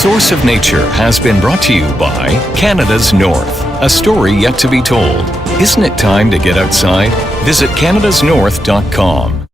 Source of Nature has been brought to you by Canada's North, a story yet to be told. Isn't it time to get outside? Visit canadasnorth.com.